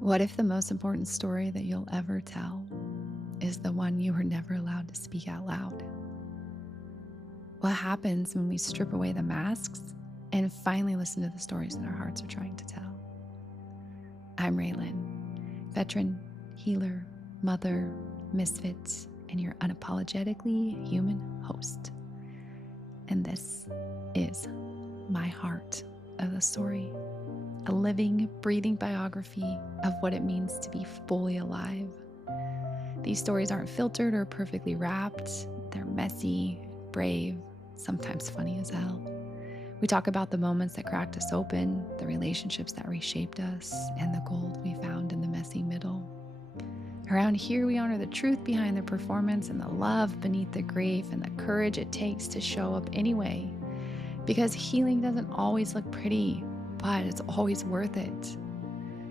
What if the most important story that you'll ever tell is the one you were never allowed to speak out loud? What happens when we strip away the masks and finally listen to the stories that our hearts are trying to tell? I'm Raylan, veteran, healer, mother, misfit, and your unapologetically human host. And this is my heart of the story, a living, breathing biography of what it means to be fully alive. These stories aren't filtered or perfectly wrapped. They're messy, brave, sometimes funny as hell. We talk about the moments that cracked us open, the relationships that reshaped us, and the gold we found in the messy middle. Around here, we honor the truth behind the performance and the love beneath the grief and the courage it takes to show up anyway. Because healing doesn't always look pretty, but it's always worth it.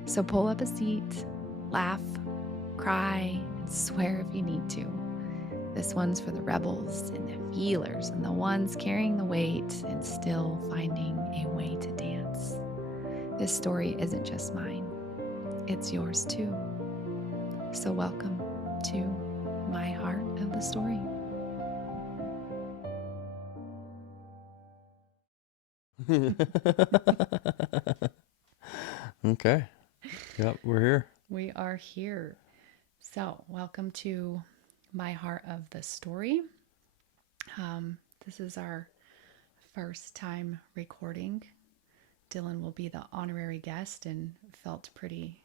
So pull up a seat, laugh, cry, and swear if you need to. This one's for the rebels and the healers and the ones carrying the weight and still finding a way to dance. This story isn't just mine, it's yours too. So welcome to my heart of the story. Okay. Yep, we're here. We are here. So welcome to my heart of the story. This is our first time recording. Dillon will be the honorary guest and felt pretty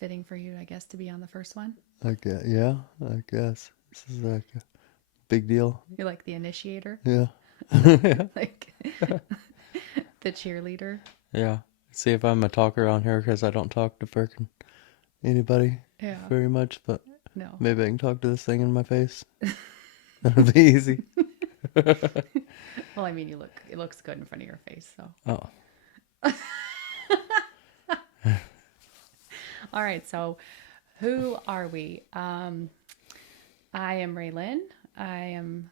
fitting for you, I guess, to be on the first one. Okay, yeah, I guess. This is like a big deal. You're like the initiator, Yeah. like the cheerleader. Yeah. See if I'm a talker on here because I don't talk to frickin' anybody Yeah. very much, but No. maybe I can talk to this thing in my face. That'll be easy. Well, I mean, it looks good in front of your face, so. Oh. All right, so who are we? I am Raylan. I am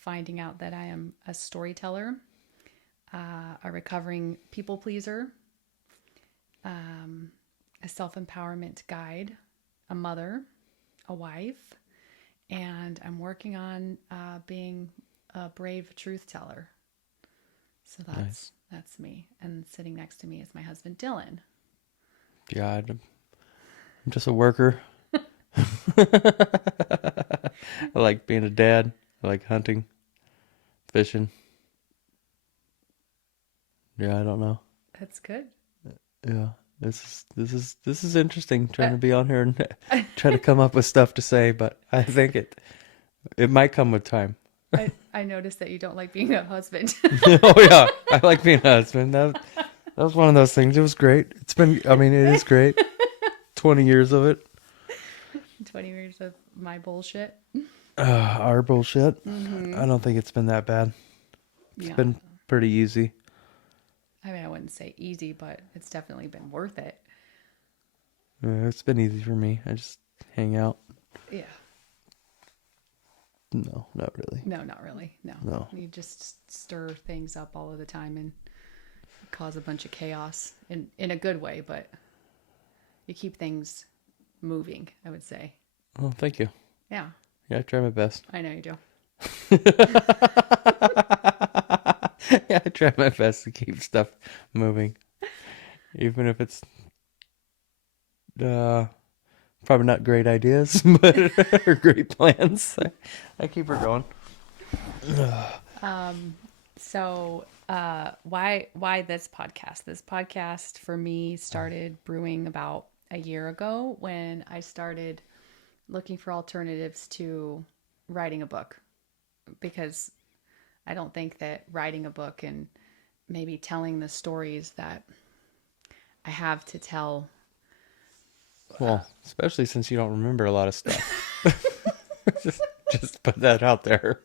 finding out that I am a storyteller, a recovering people pleaser, a self-empowerment guide, a mother, a wife, and I'm working on being a brave truth teller. So that's me. And sitting next to me is my husband, Dillon. Yeah, I'm just a worker. I like being a dad. I like hunting, fishing. Yeah, I don't know. That's good. Yeah, this is interesting trying to be on here and try to come up with stuff to say, but I think it might come with time. I noticed that you don't like being a husband. Oh yeah, I like being a husband. That was one of those things. It was great. It is great. 20 years of it. 20 years of my bullshit. Our bullshit. Mm-hmm. I don't think it's been that bad. It's been pretty easy. I mean, I wouldn't say easy, but it's definitely been worth it. Yeah, it's been easy for me. I just hang out. Yeah. No, not really. No, not really. No. You just stir things up all of the time and cause a bunch of chaos in a good way, but you keep things moving, I would say. Oh, thank you. Yeah. Yeah, I try my best. I know you do. Yeah, I try my best to keep stuff moving. Even if it's probably not great ideas, but or great plans. I keep her going. So why this podcast? This podcast for me started brewing about a year ago when I started looking for alternatives to writing a book, because I don't think that writing a book and maybe telling the stories that I have to tell. Well, especially since you don't remember a lot of stuff. just put that out there.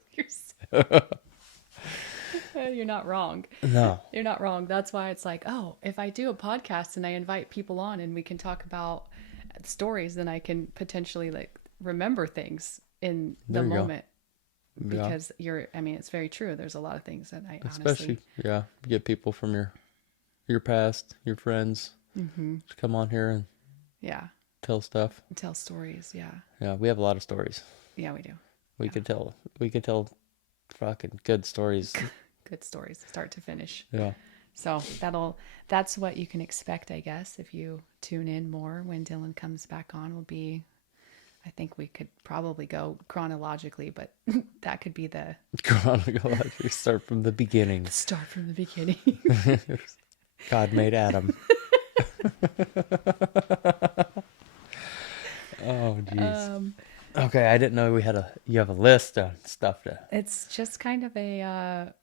You're not wrong. No. You're not wrong. That's why it's like, oh, if I do a podcast and I invite people on and we can talk about stories, then I can potentially like remember things in the moment. Because it's very true. There's a lot of things that I especially, honestly... get people from your past, your friends, to come on here and Yeah. tell stuff. Tell stories. Yeah. Yeah, we have a lot of stories. Yeah, we do. We Yeah. could tell fucking good stories. Good stories, start to finish. Yeah. So that's what you can expect, I guess, if you tune in more when Dillon comes back on. Will be, I think we could probably go chronologically, but that could be the Chronologically start from the beginning. start from the beginning. God made Adam. Oh, jeez. Okay, I didn't know you have a list of stuff It's just kind of a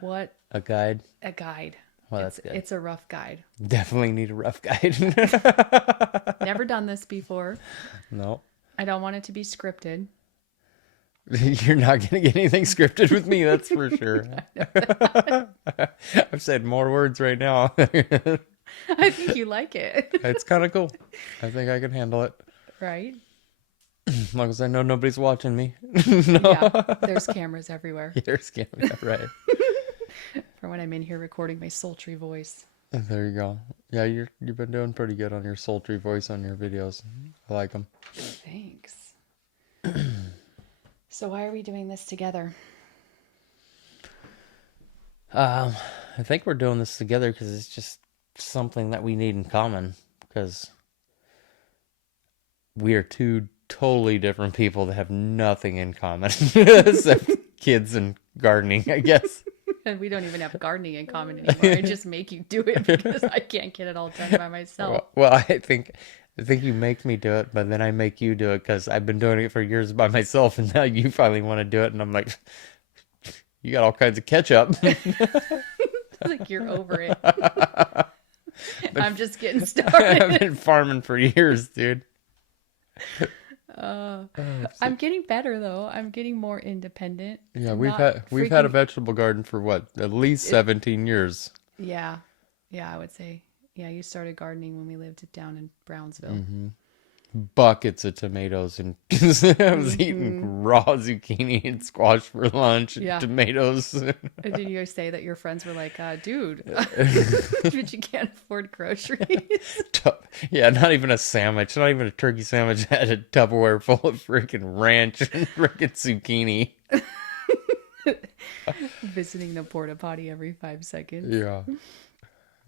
what a guide. a guide. Well, that's good. It's a rough guide. Definitely need a rough guide. Never done this before. No. I don't want it to be scripted. You're not going to get anything scripted with me, that's for sure. I've said more words right now. I think you like it. It's kind of cool. I think I can handle it. Right? As long as I know nobody's watching me. Yeah, there's cameras everywhere. You're scamming, right? For when I'm in here recording my sultry voice. There you go. Yeah, you've been doing pretty good on your sultry voice on your videos. I like them. Thanks. So why are we doing this together? I think we're doing this together because it's just something that we need in common. Because we are two totally different people that have nothing in common except kids and gardening, I guess. And we don't even have gardening in common anymore. I just make you do it because I can't get it all done by myself. Well, I think you make me do it, but then I make you do it because I've been doing it for years by myself, and now you finally want to do it, and I'm like, you got all kinds of ketchup. Like you're over it. I'm just getting started. I've been farming for years, dude. I'm getting better though. I'm getting more independent. Yeah, I'm we've not had a freaking- vegetable garden for what, at least 17 years. Yeah, I would say. Yeah, you started gardening when we lived down in Brownsville. Mm-hmm. Buckets of tomatoes, and I was eating raw zucchini and squash for lunch, and Yeah. tomatoes. Did you say that your friends were like, dude, but you can't afford groceries? Yeah, not even a sandwich, not even a turkey sandwich. I had a Tupperware full of freaking ranch and freaking zucchini. Visiting the porta potty every 5 seconds. Yeah,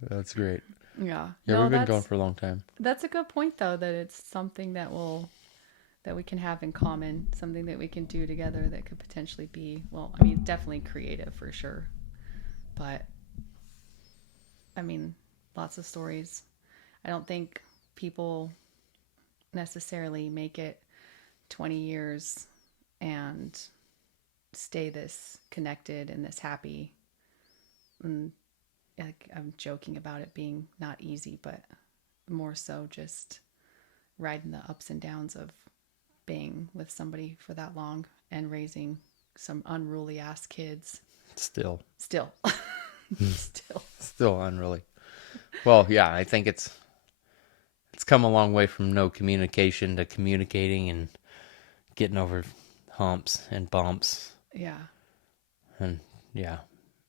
that's great. Yeah. Yeah, No, we've been going for a long time. That's a good point though, that it's something that we can have in common, something that we can do together that could potentially be, well, I mean, definitely creative for sure. But I mean, lots of stories. I don't think people necessarily make it 20 years and stay this connected and this happy. And like, I'm joking about it being not easy, but more so just riding the ups and downs of being with somebody for that long and raising some unruly ass kids. Still Still. unruly. Well, yeah, I think it's come a long way from no communication to communicating and getting over humps and bumps. Yeah. And yeah.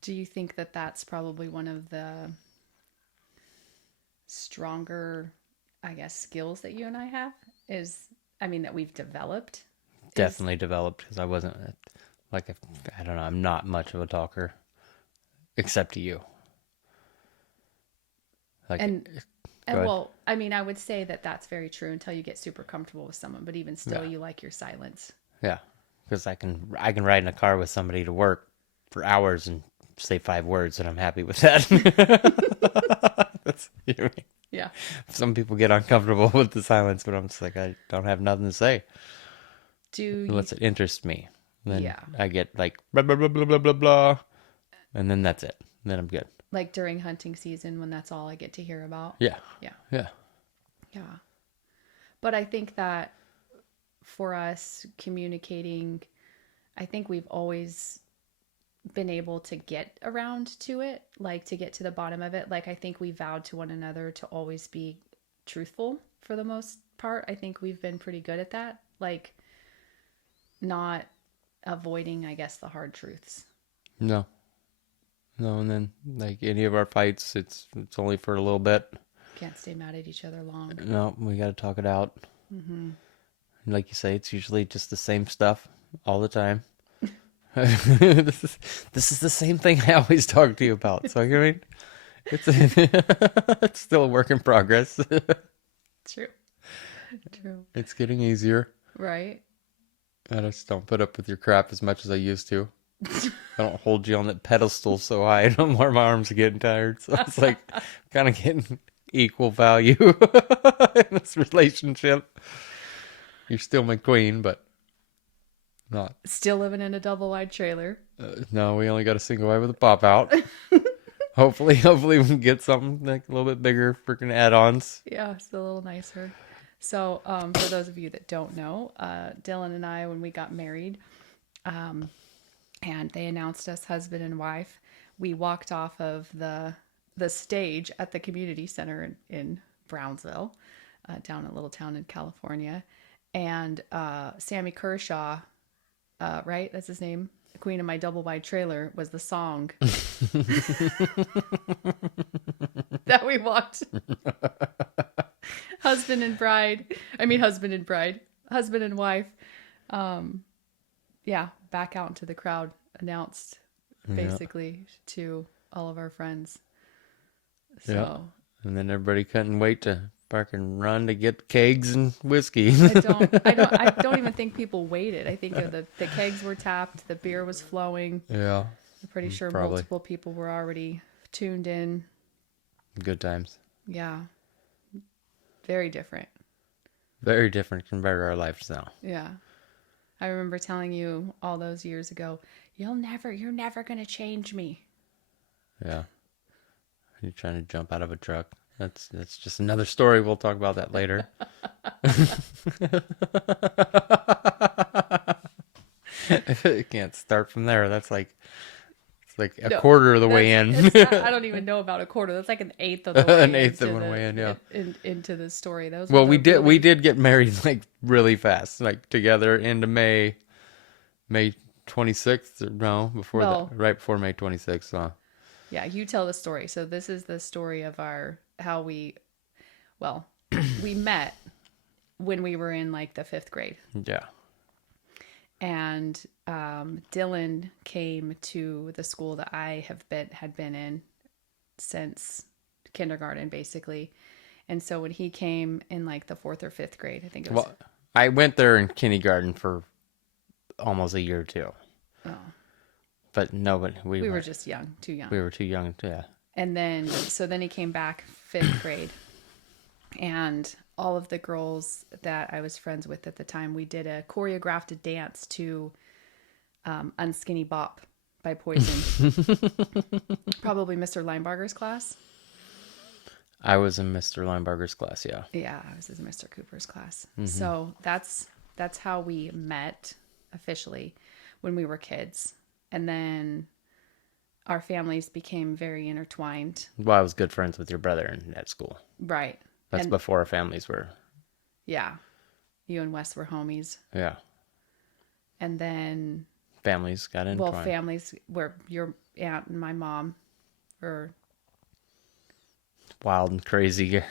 Do you think that that's probably one of the stronger, I guess, skills that you and I have that we've developed? Definitely developed, because I wasn't I don't know, I'm not much of a talker except to you. Well, I mean, I would say that that's very true until you get super comfortable with someone, but even still, you like your silence. Yeah, because I can ride in a car with somebody to work for hours and say 5 words, and I'm happy with that. That's, Yeah. Some people get uncomfortable with the silence, but I'm just like, I don't have nothing to say. Unless it interests me. Then I get like blah blah blah blah blah blah blah, and then that's it. Then I'm good. Like during hunting season, when that's all I get to hear about. Yeah. But I think that for us communicating, I think we've always been able to get around to it, like to get to the bottom of it. Like I think we vowed to one another to always be truthful for the most part. I think we've been pretty good at that. Like not avoiding, I guess, the hard truths. No, and then like any of our fights, it's only for a little bit. Can't stay mad at each other long. No, we got to talk it out. Like you say, it's usually just the same stuff all the time. This is the same thing I always talk to you about. So, I mean, it's still a work in progress. True. It's getting easier. Right. I just don't put up with your crap as much as I used to. I don't hold you on that pedestal so high. No more, my arms are getting tired. So it's like kind of getting equal value in this relationship. You're still my queen, but not. Still living in a double wide trailer. No, we only got a single wide with a pop out. Hopefully we can get something like a little bit bigger, freaking add-ons. Yeah, it's a little nicer. So, for those of you that don't know, Dillon and I, when we got married, and they announced us husband and wife, we walked off of the stage at the community center in Brownsville, down a little town in California, and Sammy Kershaw, right? That's his name. The Queen of My Double Wide Trailer was the song that we walked. Husband and wife. Back out into the crowd, announced basically to all of our friends. So, yeah. And then everybody couldn't wait to fucking run to get kegs and whiskey. I don't even think people waited. I think the kegs were tapped, the beer was flowing. Yeah. I'm pretty sure probably. Multiple people were already tuned in. Good times. Yeah. Very different. Very different compared to our lives now. Yeah. I remember telling you all those years ago, you're never going to change me. Yeah. You're trying to jump out of a truck. That's just another story. We'll talk about that later. Can't start from there. That's like a quarter of the way in. I don't even know about a quarter. That's like an eighth of the way. An eighth of the way in, yeah. Into the story. We did get married like really fast, like together into May 26th. No, right before May 26th. Yeah, you tell the story. So this is the story of how we met when we were in like the 5th grade. Yeah. And Dillon came to the school that I had been in since kindergarten, basically. And so when he came in like the 4th or 5th grade, I think it was. Well, I went there in kindergarten for almost a year or two. Oh. But no, we were just too young. We were too young, yeah. And then he came back 5th grade. And all of the girls that I was friends with at the time, we did a choreographed dance to Unskinny Bop by Poison. Probably Mr. Linebarger's class. I was in Mr. Linebarger's class, yeah. Yeah, I was in Mr. Cooper's class. Mm-hmm. So that's how we met officially when we were kids. And then our families became very intertwined. Well, I was good friends with your brother at school. Right. That's before our families were. Yeah. You and Wes were homies. Yeah. And then families got intertwined. Well, families where your aunt and my mom were wild and crazy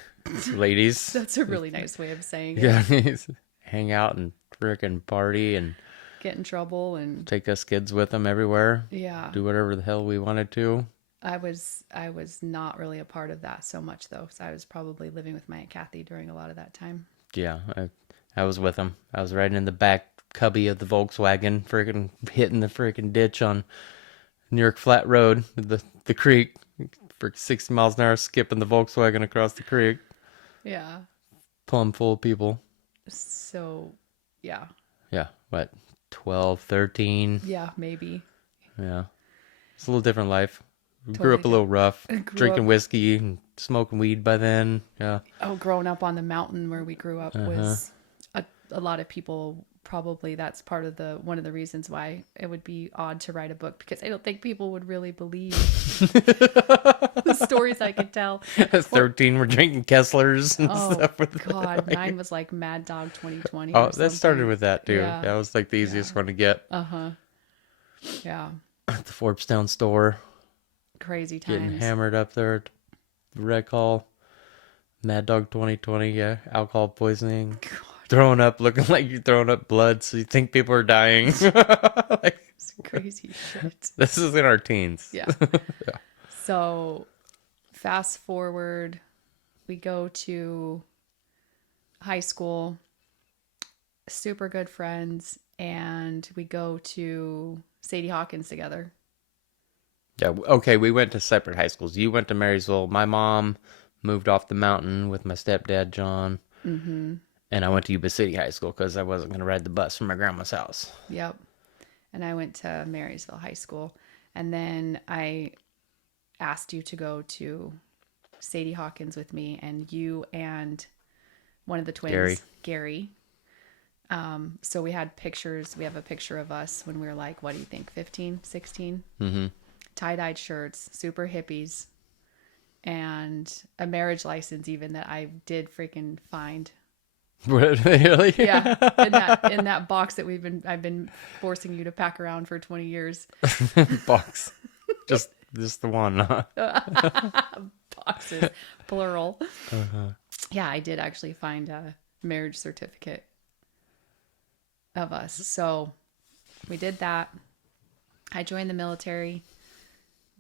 ladies. That's a really nice way of saying it. Yeah. Hang out and frickin' party and get in trouble and take us kids with them everywhere. Yeah. Do whatever the hell we wanted to. I was not really a part of that so much though. So I was probably living with my Aunt Kathy during a lot of that time. Yeah, I was with them. I was riding in the back cubby of the Volkswagen, freaking hitting the freaking ditch on New York Flat Road, the creek, for 60 miles an hour, skipping the Volkswagen across the creek. Yeah. Plumb full of people. So, yeah. Yeah, what, 12, 13? Yeah, maybe. Yeah. It's a little different life. Grew up a little rough, drinking whiskey and smoking weed by then. Yeah. Oh, growing up on the mountain where we grew up was a lot of people. Probably that's part of one of the reasons why it would be odd to write a book, because I don't think people would really believe the stories I could tell. At 13, we're drinking Kesslers and stuff. God, mine was like Mad Dog 2020. Oh, that started with that too. Yeah. That was like the easiest one to get. Yeah. At the Forbstown store. Crazy times. Getting hammered up there at the rec hall. Mad Dog 2020, yeah. Alcohol poisoning. God. Throwing up, looking like you're throwing up blood, so you think people are dying. Like, it's crazy shit. This is in our teens. Yeah. Yeah. So, fast forward, we go to high school, super good friends, and we go to Sadie Hawkins together. Yeah, okay, we went to separate high schools. You went to Marysville. My mom moved off the mountain with my stepdad, John. Mm-hmm. And I went to Yuba City High School because I wasn't going to ride the bus from my grandma's house. Yep. And I went to Marysville High School. And then I asked you to go to Sadie Hawkins with me, and you and one of the twins, Gary. So we had pictures. We have a picture of us when we were like, what do you think, 15, 16? Mm-hmm. Tie-dyed shirts, super hippies, and a marriage license even that I did freaking find. Really? Yeah, in that box that I've been forcing you to pack around for 20 years. Box, just the one, huh? Boxes, plural. Uh-huh. Yeah, I did actually find a marriage certificate of us. So we did that. I joined the military,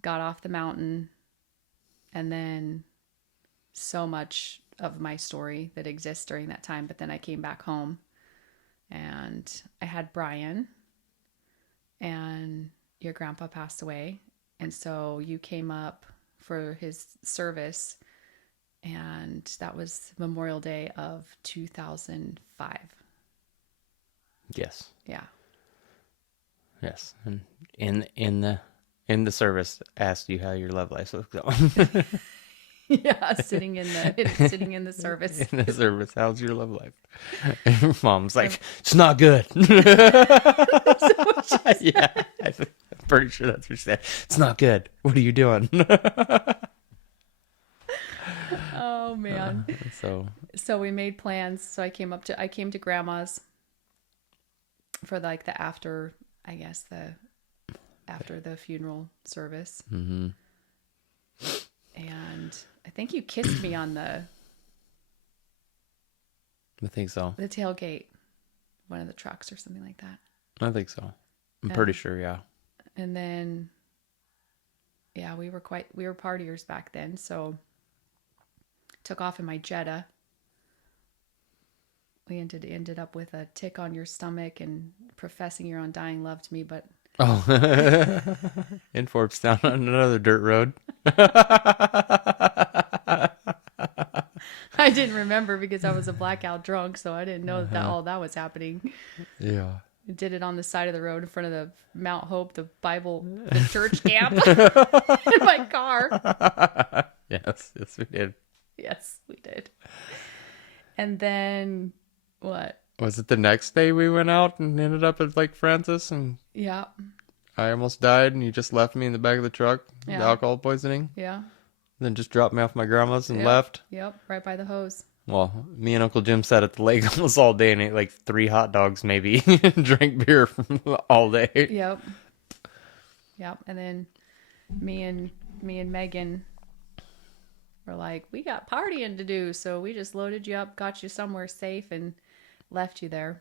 got off the mountain, and then so much of my story that exists during that time. But then I came back home and I had Brian, and your grandpa passed away. And so you came up for his service, and that was Memorial Day of 2005. Yes. Yeah. Yes. And in the service, asked you how your love life was going. Yeah, sitting in the service. In the service, how's your love life? And Mom's like, it's not good. Yeah, I'm pretty sure that's what she said. It's not good. What are you doing? Oh man. So we made plans. So I came to Grandma's for like the after the funeral service. Mm-hmm. And I think you kissed me on I think so. The tailgate, one of the trucks or something like that. I think so. I'm pretty sure, yeah. And then, yeah, we were partiers back then. So took off in my Jetta. We ended up with a tick on your stomach and professing your undying love to me, but oh, in Forbstown on another dirt road. I didn't remember because I was a blackout drunk, so I didn't know that all that was happening. Yeah. I did it on the side of the road in front of the Mount Hope, the church camp in my car. Yes, we did. Yes, we did. And then what? Was it the next day we went out and ended up at Lake Francis, and yeah, I almost died and you just left me in the back of the truck, yeah. The alcohol poisoning? Yeah. Then just dropped me off my grandma's and left? Yep, right by the hose. Well, me and Uncle Jim sat at the lake almost all day and ate like 3 hot dogs maybe and drank beer all day. Yep. And then me and Megan were like, we got partying to do, so we just loaded you up, got you somewhere safe, and left you there.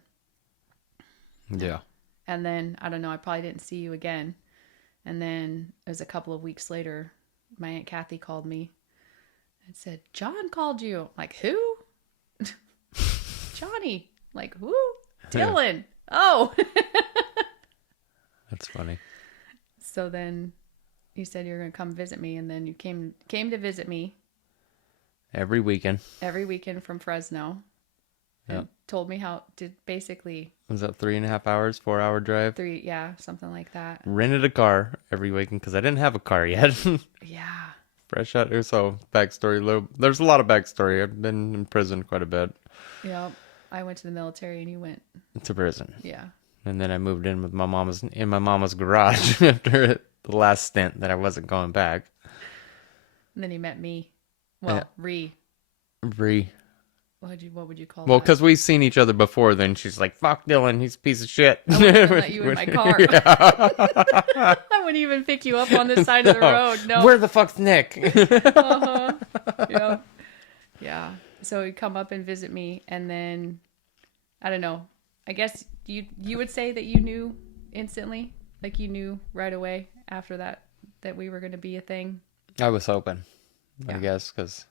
Yeah. And then, I don't know, I probably didn't see you again. And then it was a couple of weeks later, my Aunt Kathy called me and said, John called you. I'm like, who? Johnny. I'm like, who? Dillon. Yeah. Oh. That's funny. So then you said you were going to come visit me, and then you came to visit me. Every weekend from Fresno. And told me how to basically... Was that 3.5 hours, 4-hour drive? 3, yeah, something like that. Rented a car every weekend because I didn't have a car yet. Yeah. Fresh out here, so backstory. There's a lot of backstory. I've been in prison quite a bit. Yeah, I went to the military and you went to prison. Yeah. And then I moved in with my mama's garage after the last stint that I wasn't going back. And then he met me. Well, Ree. What would you call Well, that? because we've seen each other before. Then she's like, "Fuck Dillon, he's a piece of shit." I wouldn't let you in my car. I wouldn't even pick you up on the side of the road. No. Where the fuck's Nick? Uh-huh. Yeah. So he'd come up and visit me, and then I don't know. I guess you would say that you knew instantly, like you knew right away after that we were going to be a thing. I was hoping, I guess, because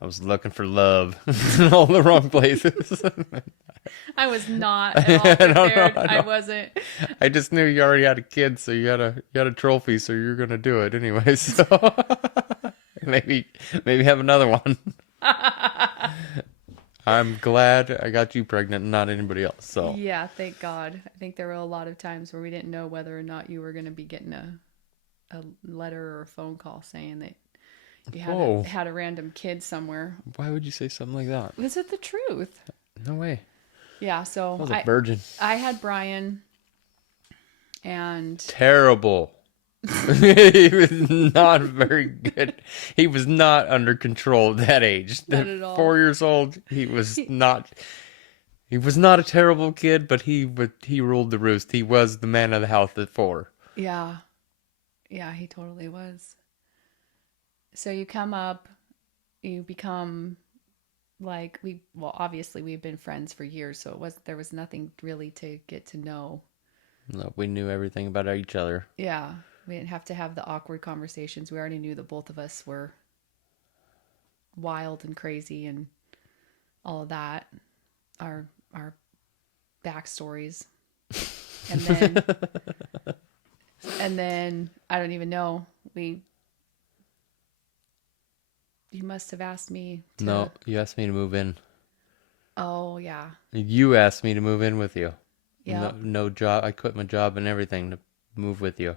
I was looking for love in all the wrong places. I was not at all prepared. I wasn't. I just knew you already had a kid, so you had a trophy, so you're gonna do it anyway. So maybe have another one. I'm glad I got you pregnant and not anybody else. So yeah, thank God. I think there were a lot of times where we didn't know whether or not you were going to be getting a letter or a phone call saying that you had a random kid somewhere. Why would you say something like that? Is it the truth? No way. Yeah, so I was a virgin. I had Brian, and terrible. He was not very good. He was not under control at that age. Not at all. 4 years old, he was not. He was not a terrible kid, but he ruled the roost. He was the man of the house at 4. Yeah, yeah, he totally was. So you come up, you become like obviously we've been friends for years, so there was nothing really to get to know. No, we knew everything about each other. Yeah. We didn't have to have the awkward conversations. We already knew that both of us were wild and crazy and all of that. Our backstories. And then I don't even know. You must have asked me to... No, you asked me to move in. Oh, yeah. You asked me to move in with you. Yeah. No job. I quit my job and everything to move with you.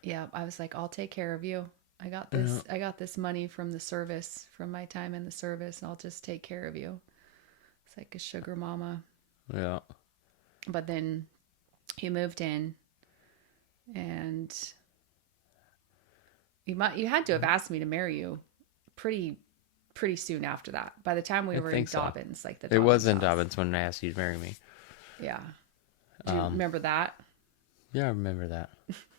Yeah, I was like, I'll take care of you. I got this. Yeah. I got this money from the service, from my time in the service, and I'll just take care of you. It's like a sugar mama. Yeah. But then he moved in, and you had to have asked me to marry you pretty soon after that. By the time we were in Dobbins, like the Dobbins it was in house. Dobbins when I asked you to marry me. Yeah. Do you remember that? Yeah, I remember that.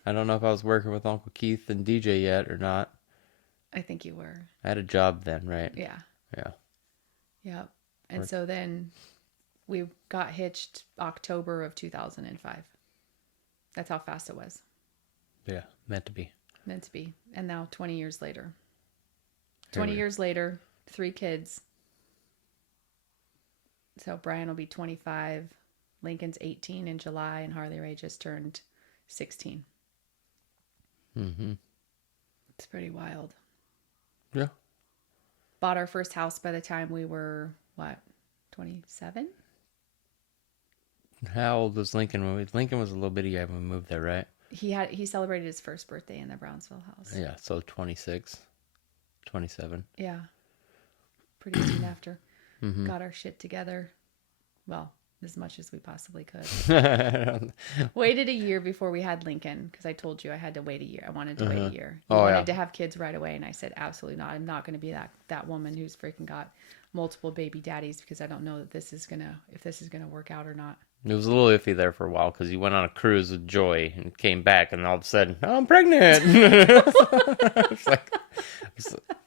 I don't know if I was working with Uncle Keith and DJ yet or not. I think you were. I had a job then, right? Yeah. Yeah. Yeah. And so then we got hitched October of 2005. That's how fast it was. Yeah, meant to be. Meant to be. And now 20 years later. 20 years later, 3 kids. So Brian will be 25. Lincoln's 18 in July, and Harley Ray just turned 16. Mm-hmm. It's pretty wild. Yeah. Bought our first house by the time we were, 27? How old was Lincoln? Lincoln was a little bitty when we moved there, right? He celebrated his first birthday in the Brownsville house. Yeah, so 26, 27. Yeah. Pretty soon after. Mm-hmm. Got our shit together. Well, as much as we possibly could. Waited a year before we had Lincoln, because I told you I had to wait a year. I wanted to wait a year. I wanted to have kids right away, and I said, absolutely not. I'm not going to be that woman who's freaking got multiple baby daddies, because I don't know that if this is gonna work out or not. It was a little iffy there for a while, because you went on a cruise with Joy and came back, and all of a sudden, oh, I'm pregnant. It's like,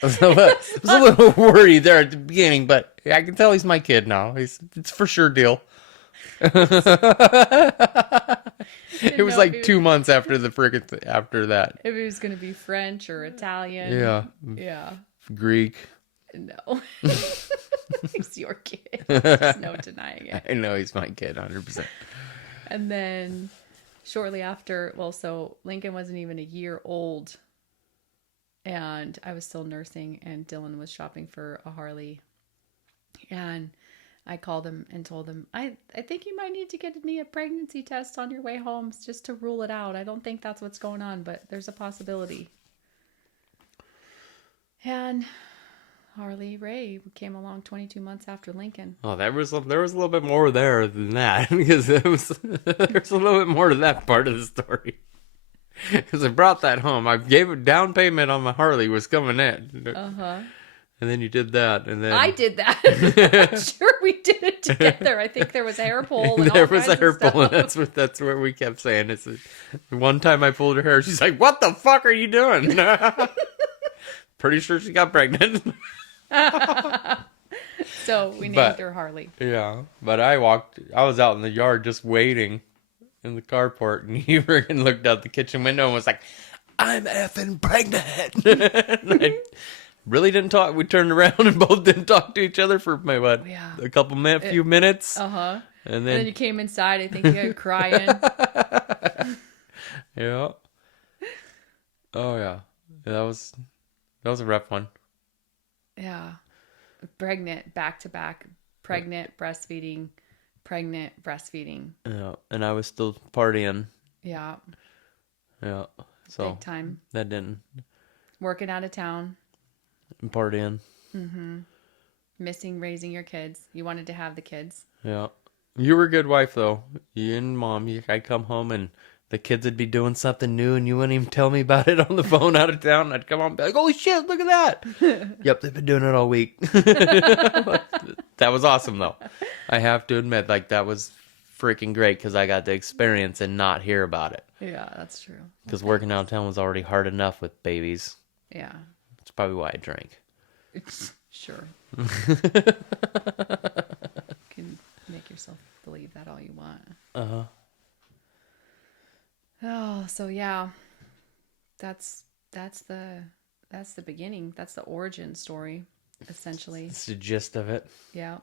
I was a little worried there at the beginning, but I can tell he's my kid now. It's for sure deal. It was like 2 months after after that. If it was going to be French or Italian. Yeah. Yeah. Greek. No. He's your kid. There's no denying it. I know he's my kid, 100%. And then shortly after, so Lincoln wasn't even a year old, and I was still nursing, and Dillon was shopping for a Harley. And I called him and told him, I think you might need to get me a pregnancy test on your way home just to rule it out. I don't think that's what's going on, but there's a possibility. And Harley Ray came along 22 months after Lincoln. Oh, there was a little bit more there than that, because there's a little bit more to that part of the story. Because I brought that home. I gave a down payment on my Harley was coming in. Uh-huh. And then you did that, and then I did that. I'm sure we did it together. I think there was a hair pull. And there was a hair pull, and that's what we kept saying. It's one time I pulled her hair. She's like, "What the fuck are you doing?" Pretty sure she got pregnant. So we named her Harley. Yeah, but I was out in the yard just waiting in the carport, and you freaking looked out the kitchen window and was like, I'm effing pregnant. And I really didn't talk. We turned around and both didn't talk to each other for a few minutes. Uh-huh. And then you came inside. I think you had crying. Yeah. Oh yeah. That was a rough one. Yeah. Pregnant, back to back. Pregnant, breastfeeding. Pregnant, breastfeeding. Yeah. And I was still partying. Yeah. Yeah. So big time. That didn't. Working out of town. Partying. Mm-hmm. Missing raising your kids. You wanted to have the kids. Yeah. You were a good wife, though. You and Mom. I'd come home and the kids would be doing something new and you wouldn't even tell me about it on the phone out of town. I'd come home and be like, holy shit, look at that. Yep, they've been doing it all week. That was awesome, though. I have to admit, like, that was freaking great because I got to experience and not hear about it. Yeah, that's true. Because working out of town was already hard enough with babies. Yeah. That's probably why I drank. Sure. Can make yourself believe that all you want. Uh-huh. Oh, so yeah. That's the beginning. That's the origin story, essentially. That's the gist of it. Yeah.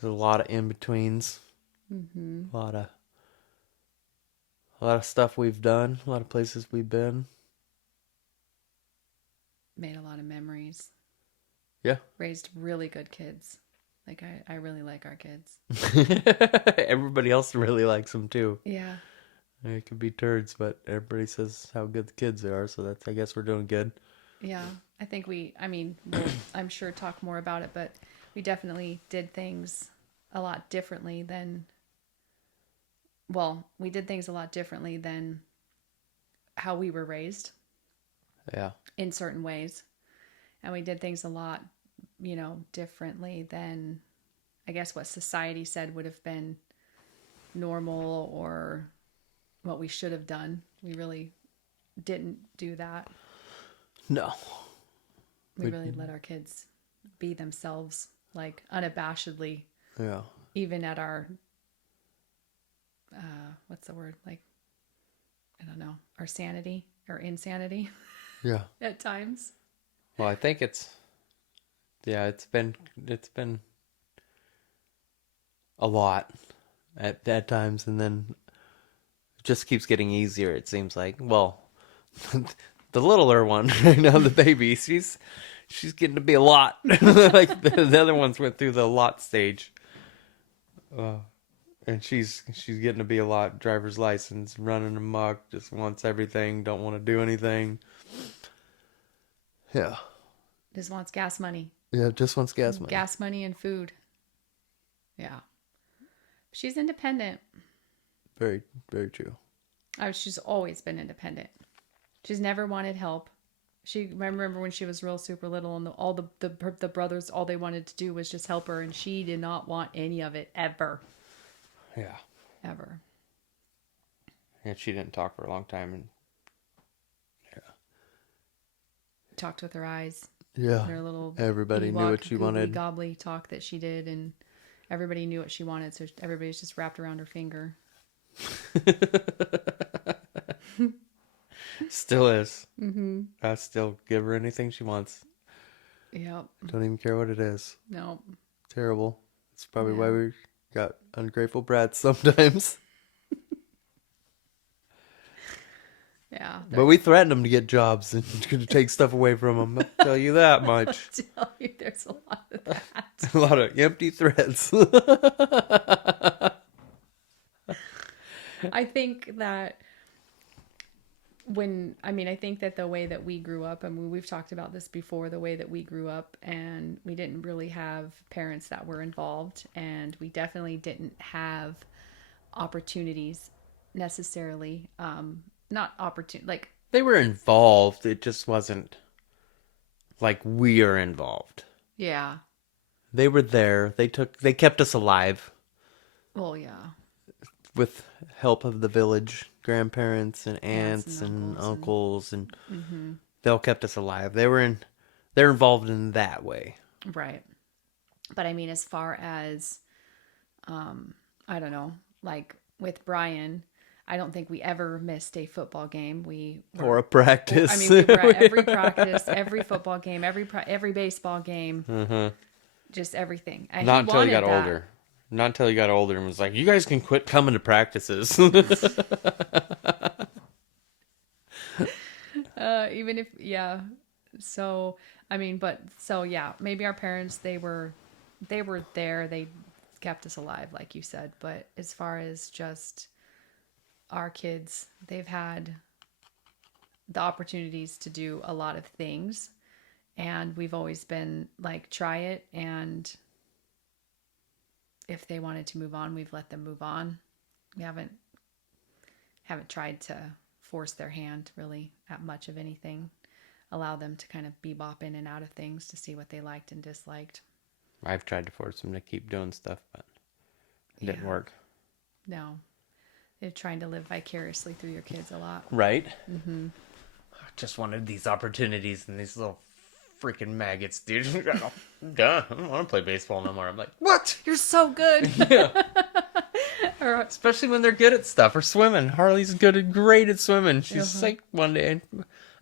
There's a lot of in-betweens. Mm-hmm. A lot of stuff we've done. A lot of places we've been. Made a lot of memories. Yeah. Raised really good kids. Like, I really like our kids. Everybody else really likes them, too. Yeah. It could be turds, but everybody says how good the kids are, so I guess we're doing good. Yeah. I think we'll, I'm sure, talk more about it, but we definitely did things a lot differently than how we were raised. Yeah. In certain ways. And we did things a lot, differently than, I guess, what society said would have been normal or what we should have done. We really didn't do that. No. We really let our kids be themselves, like, unabashedly. Yeah. Even at our, what's the word? Like, I don't know, our sanity or insanity. Yeah. At times. Well, I think it's been a lot at times, and then it just keeps getting easier, it seems like. Well, the littler one right now, the baby, she's getting to be a lot. Like the other ones went through the lot stage. And she's getting to be a lot. Driver's license, running amok, just wants everything, don't want to do anything. Yeah. Just wants gas money. Yeah, just wants gas money. Gas money and food. Yeah. She's independent. Very, very true. She's always been independent. She's never wanted help. I remember when she was real super little and all the brothers, all they wanted to do was just help her, and she did not want any of it ever. Yeah. Ever. And she didn't talk for a long time, and talked with her eyes. Yeah. Her little everybody knew what she wanted. Gobbly talk that she did, and everybody knew what she wanted, so everybody's just wrapped around her finger. Still is. Mm-hmm. I still give her anything she wants. Yep. Don't even care what it is. No. Terrible. It's probably why we got ungrateful brats sometimes. Yeah. But we threaten them to get jobs and to take stuff away from them. I'll tell you that much. I'll tell you, there's a lot of that. A lot of empty threats. I think that I think that the way that we grew up, we've talked about this before, the way that we grew up, and we didn't really have parents that were involved, and we definitely didn't have opportunities necessarily. Not opportunity, like they were involved. It just wasn't like we are involved. Yeah. They were there. They kept us alive. Well, yeah. With help of the village, grandparents and aunts and uncles and mm-hmm. They all kept us alive. They're involved in that way. Right. But I mean, as far as, I don't know, like with Brian, I don't think we ever missed a football game. Or a practice. I mean, we were at every practice, every football game, every baseball game, just everything. And Not until he got older. Not until he got older and was like, "You guys can quit coming to practices." Even if, yeah. So, I mean, but so yeah, maybe our parents, they were there. They kept us alive, like you said. But as far as just our kids, they've had the opportunities to do a lot of things, and we've always been like, try it, and if they wanted to move on, we've let them move on. We haven't tried to force their hand really at much of anything. Allow them to kind of bebop in and out of things to see what they liked and disliked. I've tried to force them to keep doing stuff, but it didn't work. No. They're trying to live vicariously through your kids a lot. Right? Mm-hmm. I just wanted these opportunities, and these little freaking maggots, dude. Duh, I don't want to play baseball no more. I'm like, what? You're so good. Yeah. Especially when they're good at stuff, or swimming. Harley's great at swimming. She's like, one day,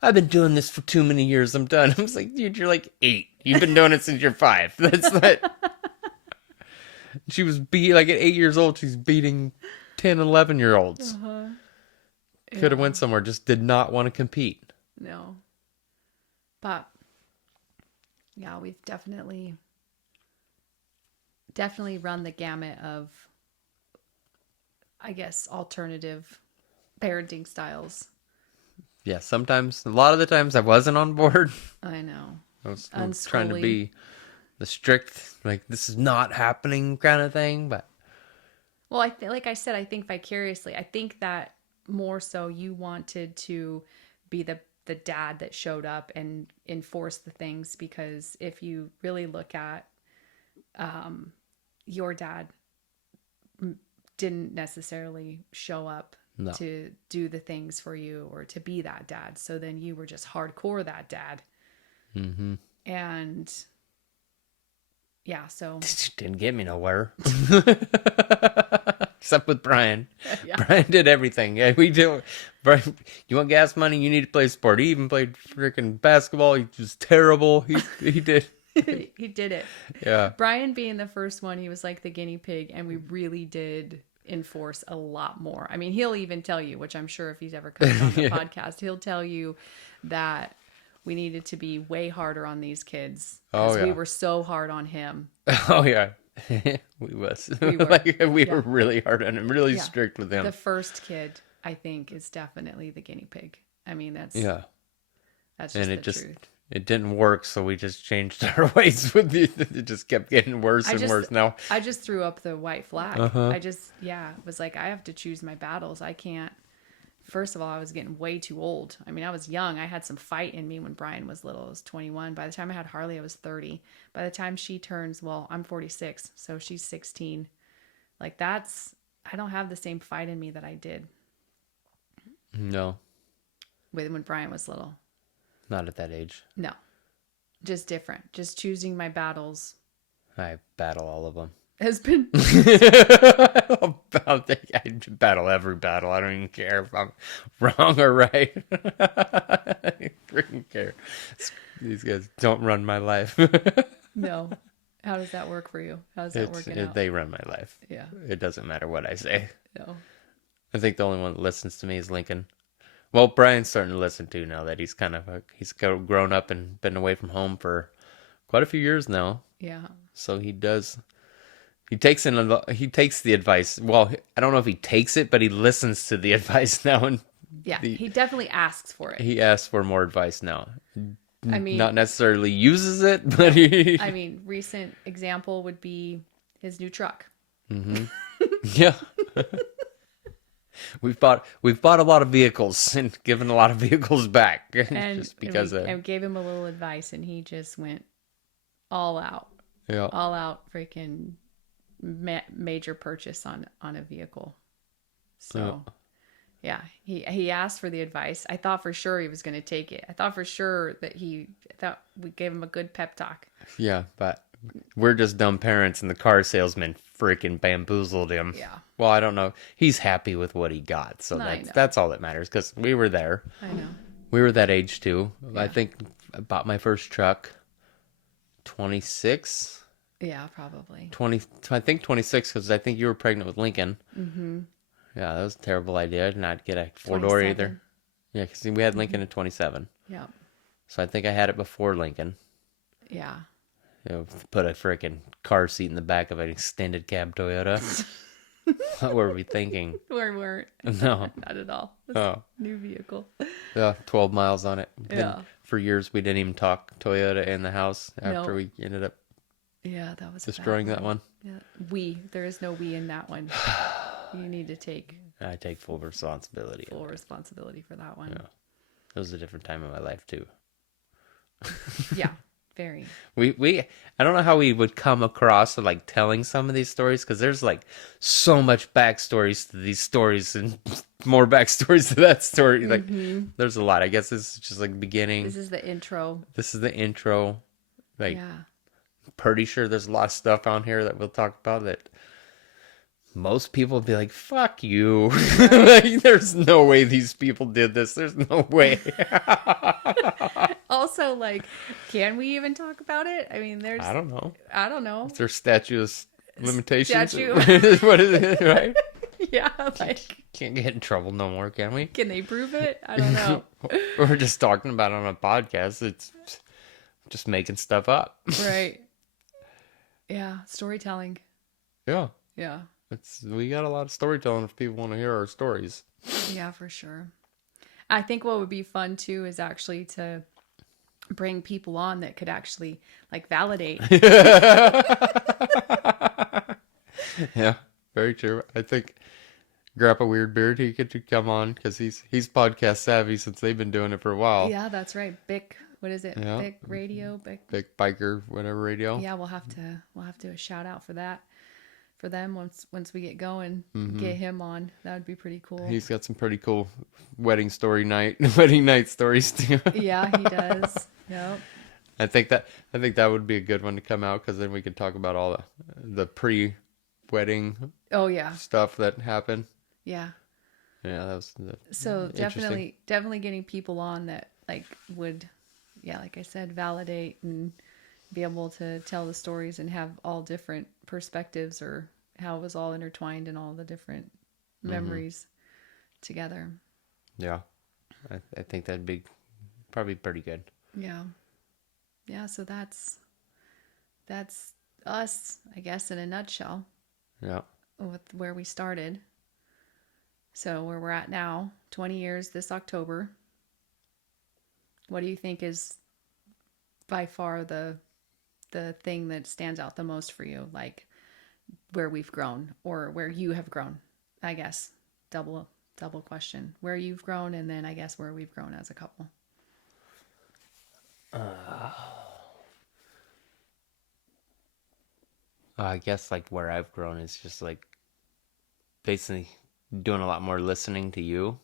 I've been doing this for too many years. I'm done. I was like, dude, you're like 8. You've been doing it since you're 5. That's not. She was like at 8 years old. She's beating 10, 11-year-olds. Could have went somewhere. Just did not want to compete. No. But yeah, we've definitely run the gamut of, I guess, alternative parenting styles. Yeah, a lot of the times I wasn't on board. I know. I was trying to be the strict, like, this is not happening kind of thing, but. Well, like I said, I think vicariously. I think that more so you wanted to be the dad that showed up and enforced the things, because if you really look at your dad didn't necessarily show up to do the things for you or to be that dad. So then you were just hardcore that dad. Mm-hmm. And yeah, so. Didn't get me nowhere. Except with Brian. Yeah. Brian did everything. Yeah, we do. Brian, you want gas money? You need to play sport. He even played freaking basketball. He was terrible. He did. He did it. Yeah. Brian being the first one, he was like the guinea pig, and we really did enforce a lot more. I mean, he'll even tell you, which I'm sure if he's ever come on the podcast, he'll tell you that we needed to be way harder on these kids because we were so hard on him. Oh yeah. We were really hard on him, really strict with him. The first kid, I think, is definitely the guinea pig. I mean, that's just the truth. It didn't work, so we just changed our ways with it. Just kept getting worse and worse. Now I just threw up the white flag. I just was like, I have to choose my battles. I can't. First of all, I was getting way too old. I mean, I was young. I had some fight in me when Brian was little. I was 21. By the time I had Harley, I was 30. By the time she turns, well, I'm 46, so she's 16. Like, I don't have the same fight in me that I did. No. When Brian was little. Not at that age. No. Just different. Just choosing my battles. I battle all of them. Has been. I battle every battle. I don't even care if I'm wrong or right. I freaking care. These guys don't run my life. No. How does that work for you? How's that working out? They run my life. Yeah. It doesn't matter what I say. No. I think the only one that listens to me is Lincoln. Well, Brian's starting to listen to now that he's he's grown up and been away from home for quite a few years now. Yeah. So he does. He takes the advice. Well, I don't know if he takes it, but he listens to the advice now. And yeah, he definitely asks for it. He asks for more advice now. I mean, not necessarily uses it, but he. I mean, recent example would be his new truck. Mm-hmm. Yeah. We've bought a lot of vehicles and given a lot of vehicles back, and just because I gave him a little advice, and he just went all out. Yeah. All out, freaking major purchase on a vehicle. So, yeah, he asked for the advice. I thought for sure he was going to take it. I thought for sure that we gave him a good pep talk. Yeah, but we're just dumb parents, and the car salesman freaking bamboozled him. Yeah. Well, I don't know. He's happy with what he got, so that's all that matters. Because we were there. I know. We were that age too. Yeah. I think I bought my first truck 26. Yeah, probably. 20. I think 26 because I think you were pregnant with Lincoln. Mm-hmm. Yeah, that was a terrible idea to not get a 4-door either. Yeah, because we had Lincoln at 27. Yeah. So I think I had it before Lincoln. Yeah. Put a freaking car seat in the back of an extended cab Toyota. What were we thinking? We weren't. No. Not at all. New vehicle. Yeah, 12 miles on it. Yeah. And for years, we didn't even talk Toyota in the house after we ended up that was destroying that one. Yeah. There is no we in that one. You need to take. I take full responsibility. Full responsibility for that one. Yeah. It was a different time in my life, too. Yeah. Very. I don't know how we would come across like telling some of these stories because there's like so much backstories to these stories and more backstories to that story. Like there's a lot. I guess this is just like the beginning. This is the intro. Like, pretty sure there's a lot of stuff on here that we'll talk about that most people would be like, fuck you. Like, there's no way these people did this. There's no way. Also, like, can we even talk about it? I mean, I don't know. Is there statute of limitations? Statute. What is it, right? Yeah, like. Can't get in trouble no more, can we? Can they prove it? I don't know. We're just talking about it on a podcast. It's just making stuff up. Right. Yeah, storytelling. Yeah. Yeah. We got a lot of storytelling if people want to hear our stories. Yeah, for sure. I think what would be fun too is actually to bring people on that could actually like validate. Yeah, very true. I think Grandpa Weirdbeard, he could come on because he's podcast savvy since they've been doing it for a while. Yeah, that's right. Bic, what is it? Yeah. Bic Radio, Bic Biker, whatever radio. Yeah, we'll have to a shout out for that. For them once we get going, get him on. That would be pretty cool. He's got some pretty cool wedding night stories too. Yeah, he does. Yep. I think that would be a good one to come out because then we could talk about all the pre-wedding stuff that happened. Yeah. Yeah, that was so definitely getting people on that like would, like I said, validate and be able to tell the stories and have all different perspectives or how it was all intertwined and all the different memories together. Yeah. I think that'd be probably pretty good. Yeah. Yeah. So that's us, I guess, in a nutshell. Yeah. With where we started. So where we're at now, 20 years this October. What do you think is by far the thing that stands out the most for you, like where we've grown or where you have grown? I guess double question, where you've grown, and then I guess where we've grown as a couple. I guess like where I've grown is just like basically doing a lot more listening to you.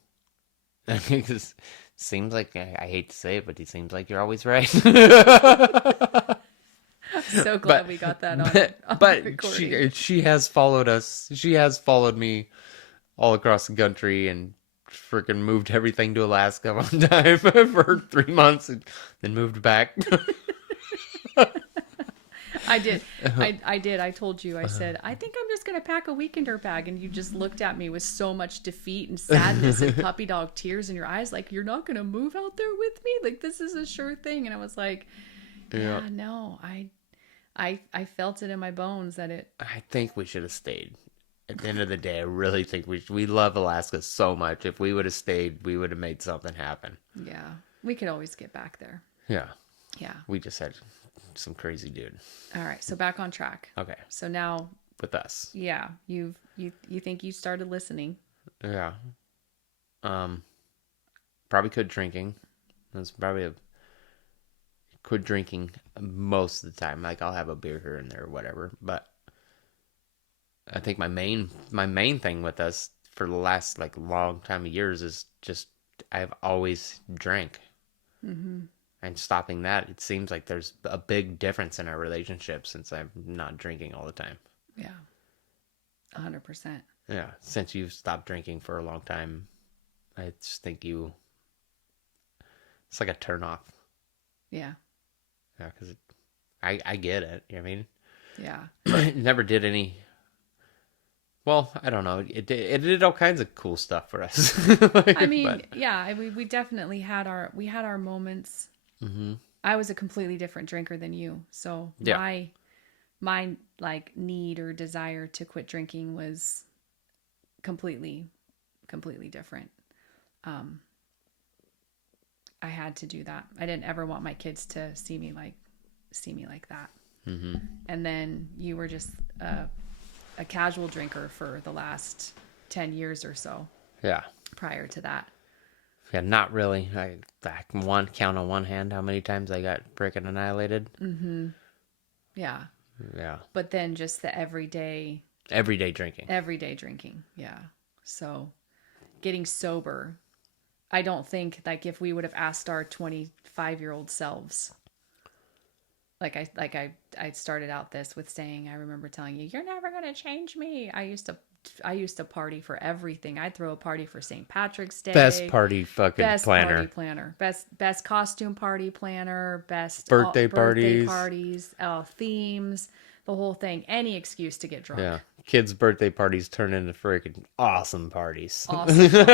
Because seems like I hate to say it, but it seems like you're always right. So glad we got that on but recording. she has followed us. She has followed me all across the country and freaking moved everything to Alaska one time for 3 months and then moved back. I did. I did. I told you. I said, I think I'm just going to pack a weekender bag. And you just looked at me with so much defeat and sadness and puppy dog tears in your eyes. Like, you're not going to move out there with me? Like, this is a sure thing. And I was like, yeah, no, I felt it in my bones that it. I think we should have stayed. At the end of the day, I really think we love Alaska so much. If we would have stayed, we would have made something happen. Yeah. We could always get back there. Yeah. Yeah. We just had some crazy dude. All right. So back on track. Okay. So now. With us. Yeah. You think you started listening. Yeah. Probably quit drinking. That's probably quit drinking most of the time. Like I'll have a beer here and there or whatever. But I think my main thing with us for the last like long time of years is just I've always drank. Mm-hmm. And stopping that, it seems like there's a big difference in our relationship since I'm not drinking all the time. Yeah. 100%. Yeah. Since you've stopped drinking for a long time, I just think it's like a turn off. Yeah. Yeah. Because I get it. You know what I mean? Yeah. It never did any. Well, I don't know. It did all kinds of cool stuff for us. I mean, yeah, we definitely had our moments. Mm-hmm. I was a completely different drinker than you, so Yeah. my like need or desire to quit drinking was completely different. Um, I had to do that. I didn't ever want my kids to see me like that. Mm-hmm. And then you were just a casual drinker for the last 10 years or so. Yeah. Prior to that. Yeah, not really. I can count on one hand how many times I got freaking annihilated. Mm-hmm. Yeah. Yeah. But then just the everyday drinking. Everyday drinking. Yeah. So getting sober, I don't think like if we would have asked our 25-year-old selves, I started out this with saying, I remember telling you, you're never going to change me. I used to party for everything. I'd throw a party for St. Patrick's Day. Best party fucking best planner. Party planner. Best costume party planner. Best birthday parties. Themes. The whole thing. Any excuse to get drunk. Yeah. Kids' birthday parties turn into freaking awesome parties. Awesome parties.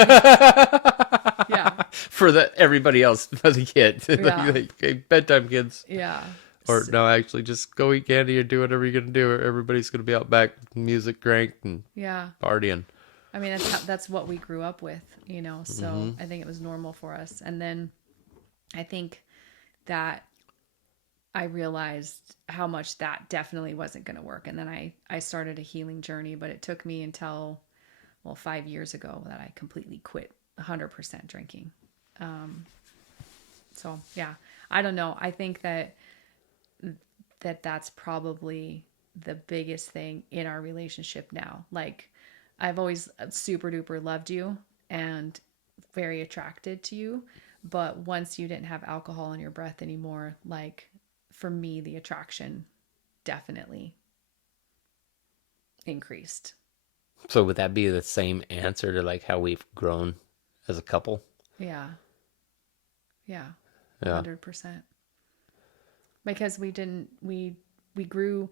Yeah. For everybody else but the kid. Yeah. Hey, bedtime, kids. Yeah. Or no, actually, just go eat candy or do whatever you're gonna do. Or everybody's gonna be out back, music cranked and partying. I mean, that's what we grew up with, you know. So I think it was normal for us. And then I think that I realized how much that definitely wasn't going to work. And then I started a healing journey, but it took me until 5 years ago that I completely quit 100% drinking. So yeah, I don't know. I think that's probably the biggest thing in our relationship now. Like, I've always super duper loved you and very attracted to you, but once you didn't have alcohol in your breath anymore, like, for me, the attraction definitely increased. So would that be the same answer to like how we've grown as a couple? Yeah. 100%. Because we grew,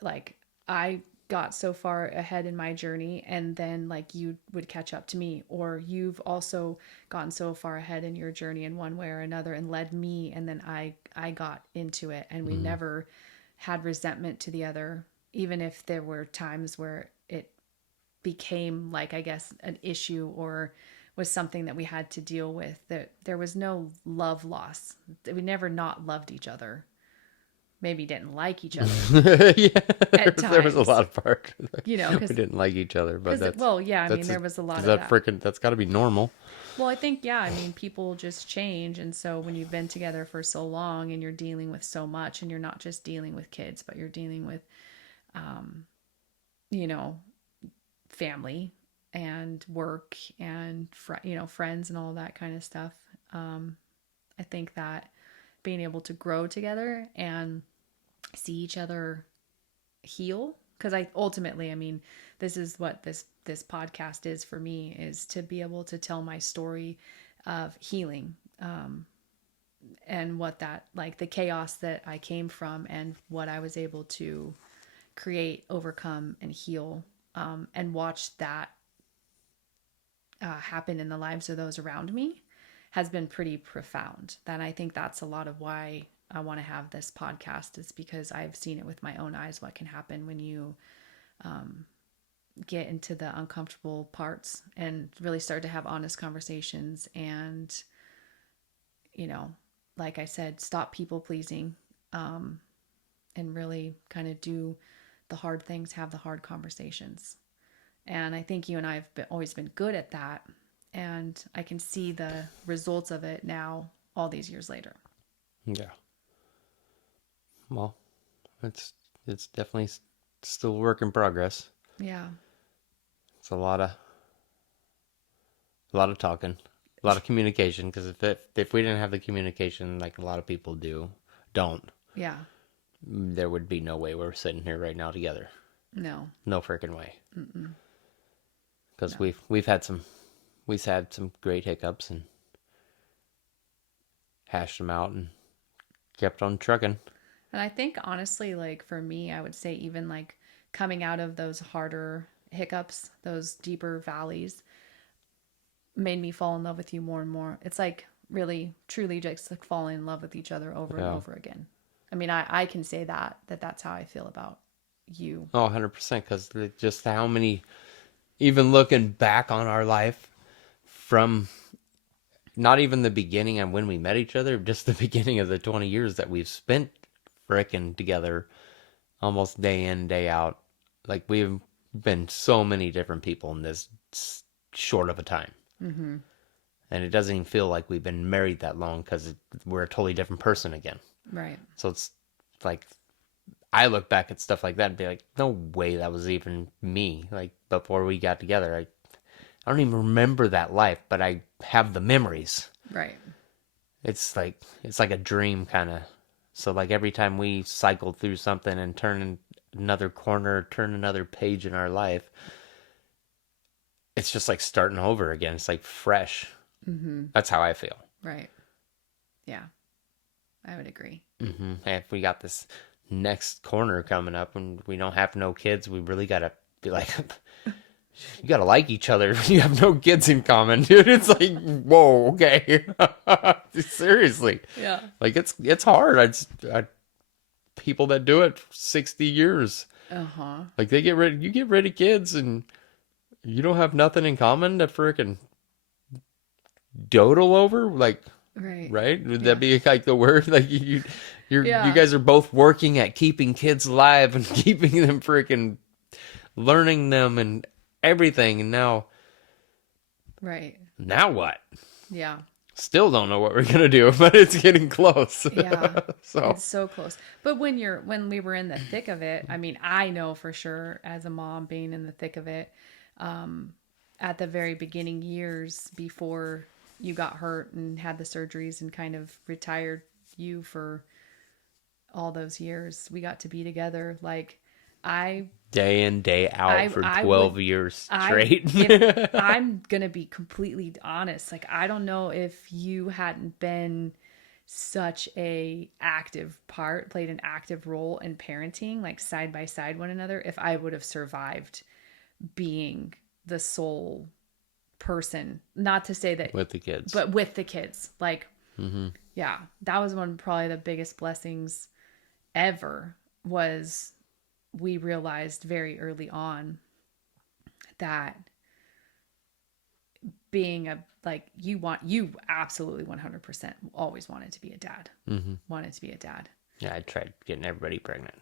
like, I got so far ahead in my journey, and then like you would catch up to me, or you've also gotten so far ahead in your journey in one way or another and led me, and then I got into it, and we never had resentment to the other, even if there were times where it became like, I guess, an issue or was something that we had to deal with. That there was no love loss. We never not loved each other. Maybe didn't like each other. Yeah, there was a lot of part. You know, we didn't like each other, but that's there was a lot of that. That's got to be normal. Well, I think people just change, and so when you've been together for so long and you're dealing with so much, and you're not just dealing with kids, but you're dealing with, family and work and friends and all that kind of stuff. I think that being able to grow together and see each other heal, because this is what this podcast is for me, is to be able to tell my story of healing, and what that, like, the chaos that I came from and what I was able to create, overcome, and heal, and watch that happen in the lives of those around me has been pretty profound. That I think that's a lot of why I want to have this podcast, is because I've seen it with my own eyes, what can happen when you get into the uncomfortable parts and really start to have honest conversations and, like I said, stop people pleasing, and really kind of do the hard things, have the hard conversations. And I think you and I have always been good at that. And I can see the results of it now, all these years later. Yeah. Well, it's definitely still a work in progress. Yeah. It's a lot of talking. A lot of communication, because if we didn't have the communication like a lot of people don't, Yeah. there would be no way we're sitting here right now together. No. No freaking way. Because No. we've had some great hiccups and hashed them out and kept on trucking. And I think honestly, like for me, I would say even like coming out of those harder hiccups, those deeper valleys, made me fall in love with you more and more. It's like really, truly just like falling in love with each other over and over again. I mean, I can say that's how I feel about you. Oh, 100%. Because just how many, even looking back on our life from not even the beginning and when we met each other, just the beginning of the 20 years that we've spent frickin' together almost day in, day out. Like, we've been so many different people in this short of a time. Mm-hmm. And it doesn't even feel like we've been married that long because we're a totally different person again. Right. So it's like, I look back at stuff like that and be like, no way that was even me. Like, before we got together, I don't even remember that life, but I have the memories. Right. It's like a dream kind of. So like every time we cycle through something and turn another corner, turn another page in our life, it's just like starting over again. It's like fresh. Mm-hmm. That's how I feel. Right. Yeah. I would agree. Mm-hmm. And if we got this next corner coming up and we don't have no kids, we really got to be like, you got to like each other. You have no kids in common, dude. It's like, whoa, okay. Seriously. Yeah. Like it's hard. I people that do it for 60 years. Uh-huh. Like you get rid of kids and you don't have nothing in common to frickin' dodle over, like, right? Would that be like the word? Like you guys are both working at keeping kids alive and keeping them frickin' learning them and everything, and now what? Yeah. Still don't know what we're gonna do, but it's getting close. Yeah. So it's so close. But when we were in the thick of it, I mean, I know for sure as a mom being in the thick of it, at the very beginning years before you got hurt and had the surgeries and kind of retired you for all those years, we got to be together. Like day in, day out for 12 years straight. I'm going to be completely honest. Like, I don't know if you hadn't been such played an active role in parenting, like side by side one another, if I would have survived being the sole person, not to say that with the kids, but with the kids. Like, yeah, that was one of probably the biggest blessings ever. Was we realized very early on that being you absolutely 100% always wanted to be a dad. Wanted to be a dad. Yeah, I tried getting everybody pregnant.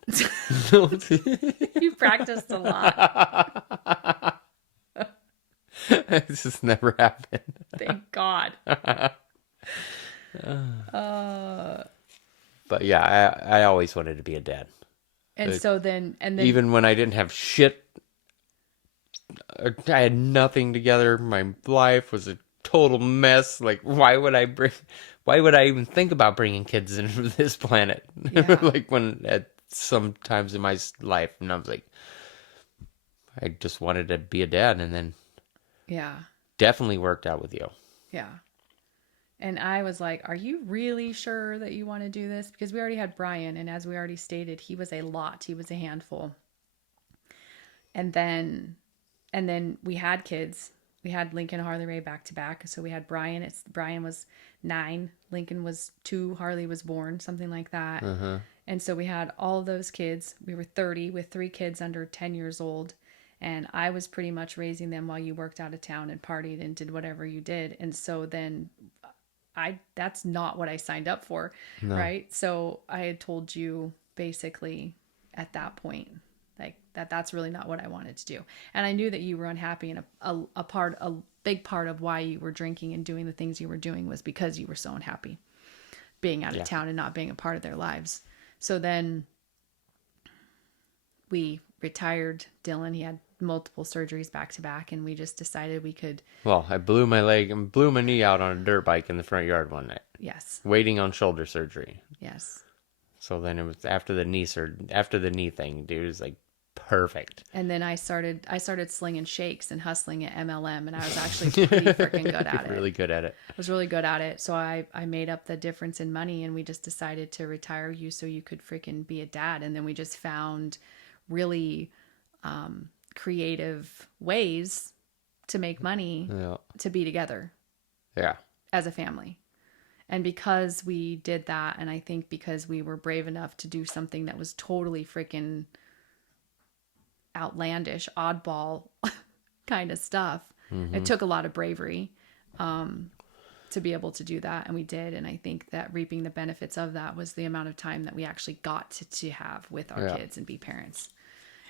You practiced a lot. It just never happened. Thank God. But yeah, I always wanted to be a dad. And then even when I didn't have shit, I had nothing together. My life was a total mess. Like, why would I even think about bringing kids into this planet? Yeah. Like when at some times in my life, and I was like, I just wanted to be a dad, and then definitely worked out with you. Yeah. And I was like, are you really sure that you want to do this? Because we already had Brian, and as we already stated, he was a lot. He was a handful. And then we had kids. We had Lincoln and Harley Ray back to back. So we had Brian. Brian was 9. Lincoln was 2. Harley was born, something like that. And so we had all those kids. We were 30 with 3 kids under 10 years old. And I was pretty much raising them while you worked out of town and partied and did whatever you did. And so then that's not what I signed up for, right? So I had told you basically at that point, like that's really not what I wanted to do. And I knew that you were unhappy, and a big part of why you were drinking and doing the things you were doing was because you were so unhappy being out of town and not being a part of their lives. So then we retired Dillon. He had multiple surgeries back to back, and we just decided we could. Well, I blew my leg and blew my knee out on a dirt bike in the front yard one night. Yes. Waiting on shoulder surgery. Yes. So then it was after the knee thing, dude, it was like perfect. And then I started slinging shakes and hustling at MLM, and I was actually pretty freaking good at it. Really good at it. I was really good at it. So I made up the difference in money, and we just decided to retire you so you could freaking be a dad. And then we just found really creative ways to make money to be together. Yeah. As a family. And because we did that, and I think because we were brave enough to do something that was totally freaking outlandish, oddball kind of stuff, it took a lot of bravery to be able to do that. And we did. And I think that reaping the benefits of that was the amount of time that we actually got to have with our kids and be parents.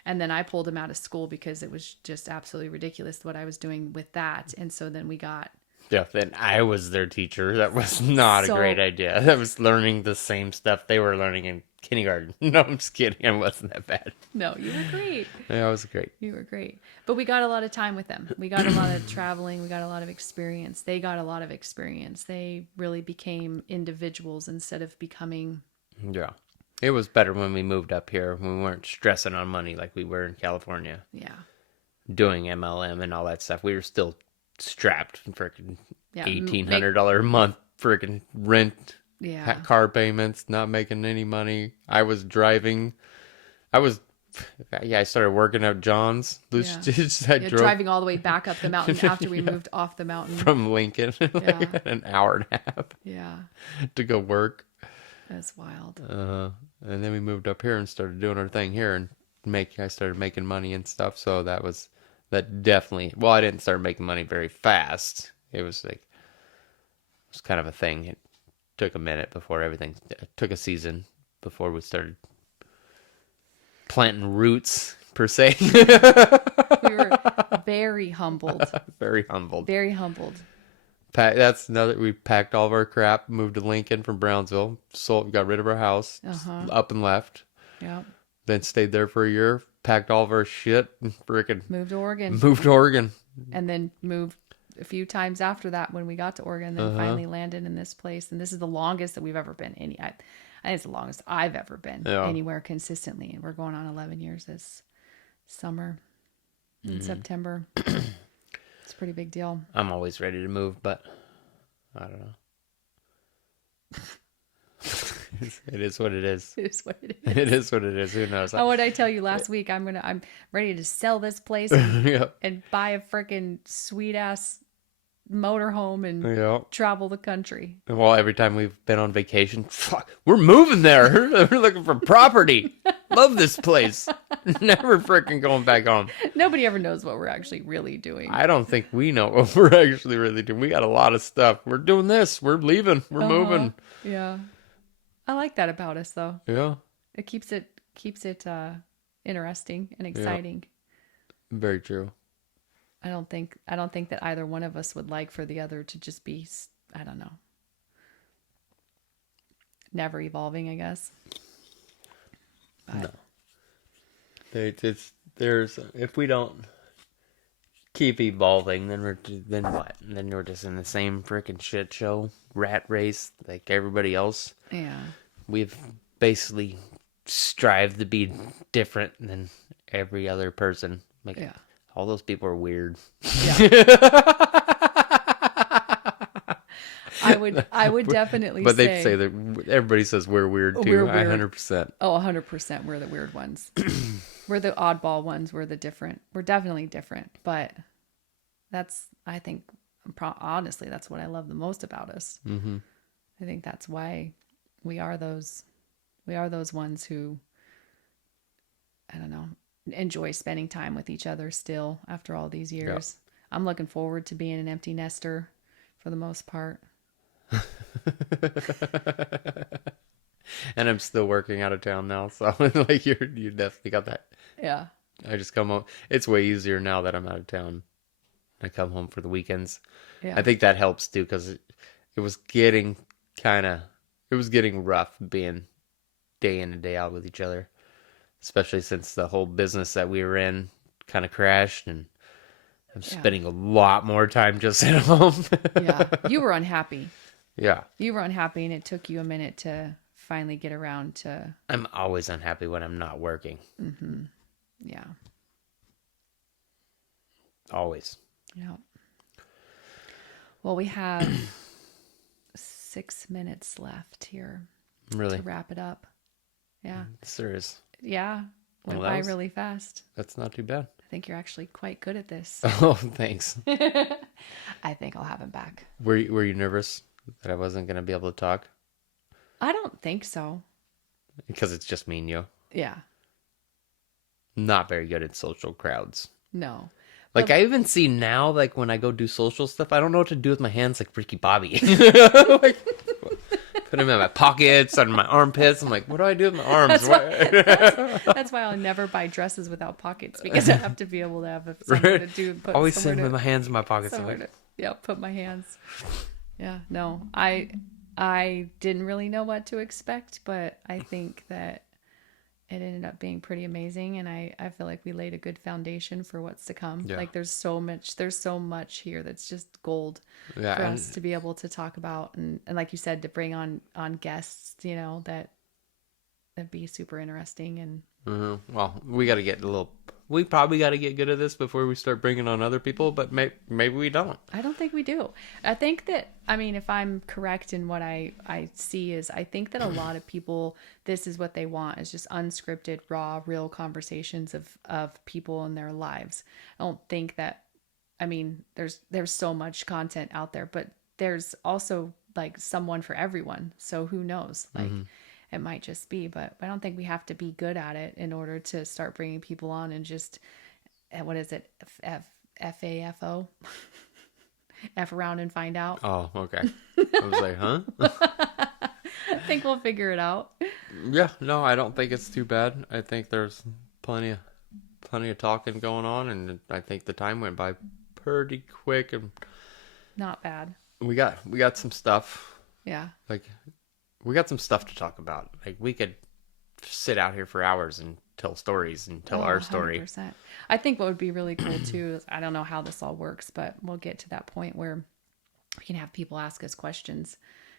And then I pulled him out of school because it was just absolutely ridiculous what I was doing with that. And so then we got... Yeah, then I was their teacher. That was not a great idea. That was learning the same stuff they were learning in kindergarten. No, I'm just kidding. I wasn't that bad. No, you were great. Yeah, I was great. You were great. But we got a lot of time with them. We got a lot of traveling. We got a lot of experience. They got a lot of experience. They really became individuals instead of becoming... Yeah. It was better when we moved up here. When we weren't stressing on money like we were in California. Yeah. Doing MLM and all that stuff. We were still strapped freaking $1,800 a month freaking rent, car payments, not making any money. I started working at John's. Driving all the way back up the mountain after we moved off the mountain from Lincoln, an hour and a half. Yeah, to go work. That's wild. And then we moved up here and started doing our thing here, and I started making money and stuff. So that definitely, well, I didn't start making money very fast. It was kind of a thing. It took a minute before it took a season before we started planting roots, per se. We were very humbled. Very humbled. Very humbled. That's another, we packed all of our crap, moved to Lincoln from Brownsville, got rid of our house, up and left. Yeah. Then stayed there for a year, packed all of our shit, and freaking moved to Oregon. And then moved a few times after that when we got to Oregon, then finally landed in this place. And this is the longest that we've ever been. I think it's the longest I've ever been anywhere consistently. And we're going on 11 years this summer in September. It's a pretty big deal. I'm always ready to move, but I don't know. It is what it is. It is what it is. It is what it is. Who knows? Oh, what did I tell you last week? I'm ready to sell this place and buy a freaking sweet ass motorhome and travel the country. Well, every time we've been on vacation, fuck, we're moving there. We're looking for property. Love this place. Never freaking going back home. Nobody ever knows what we're actually really doing. I don't think we know what we're actually really doing. We got a lot of stuff. We're doing this. We're leaving. We're moving. Yeah. I like that about us, though. Yeah. It keeps it interesting and exciting. Yeah. Very true. I don't think that either one of us would like for the other to just be, I don't know, never evolving, I guess. But. No. There's if we don't keep evolving, then what? Then we're just in the same freaking shit show, rat race, like everybody else. Yeah. We've basically strived to be different than every other person. Like, all those people are weird. Yeah. I would definitely but they say that everybody says we're weird too. We're weird. 100%. Oh, 100%. We're the weird ones. We're the oddball ones. We're the different. We're definitely different. But I think, honestly, that's what I love the most about us. Mm-hmm. I think that's why we are those ones who, I don't know, enjoy spending time with each other still after all these years. Yep. I'm looking forward to being an empty nester for the most part. And I'm still working out of town now, so like you definitely got that. Yeah. I just come home. It's way easier now that I'm out of town. I come home for the weekends. Yeah. I think that helps too, because it was getting rough being day in and day out with each other, especially since the whole business that we were in kind of crashed, and I'm spending a lot more time just at home. Yeah. You were unhappy. Yeah. You were unhappy, and it took you a minute to finally get around to... I'm always unhappy when I'm not working. Mm-hmm. Yeah. Always. Yeah. Well, we have 6 minutes left here to wrap it up. Yeah. Serious. Yeah. Went by really fast. That's not too bad. I think you're actually quite good at this. Oh, thanks. I think I'll have him back. Were you nervous that I wasn't going to be able to talk? I don't think so. Because it's just me and you. Yeah. Not very good at social crowds. No. Like, I even see now, like, when I go do social stuff, I don't know what to do with my hands like Ricky Bobby. Like, put them in my pockets, under my armpits. I'm like, what do I do with my arms? That's why I'll never buy dresses without pockets, because I have to be able to have somewhere to do. Put always sitting with my hands in my pockets. Put my hands. Yeah, no, I didn't really know what to expect, but I think that it ended up being pretty amazing, and I feel like we laid a good foundation for what's to come. Yeah. Like there's so much here that's just gold for us to be able to talk about, and like you said, to bring on guests, that'd be super interesting. And well, we probably got to get good at this before we start bringing on other people, but maybe we don't. I don't think we do. I think that, if I'm correct in what I see, is I think that a lot of people, this is what they want, is just unscripted, raw, real conversations of people in their lives. I don't think that, there's so much content out there, but there's also like someone for everyone. So who knows? Like, it might just be, but I don't think we have to be good at it in order to start bringing people on and just, what is it? FAFO? F around and find out. Oh, okay. I was like, huh? I think we'll figure it out. Yeah, no, I don't think it's too bad. I think there's plenty of talking going on, and I think the time went by pretty quick, and not bad. We got some stuff. Yeah. Like, we got some stuff to talk about. Like, we could sit out here for hours and tell stories and tell our story. 100%. I think what would be really cool too is, I don't know how this all works, but we'll get to that point where we can have people ask us questions,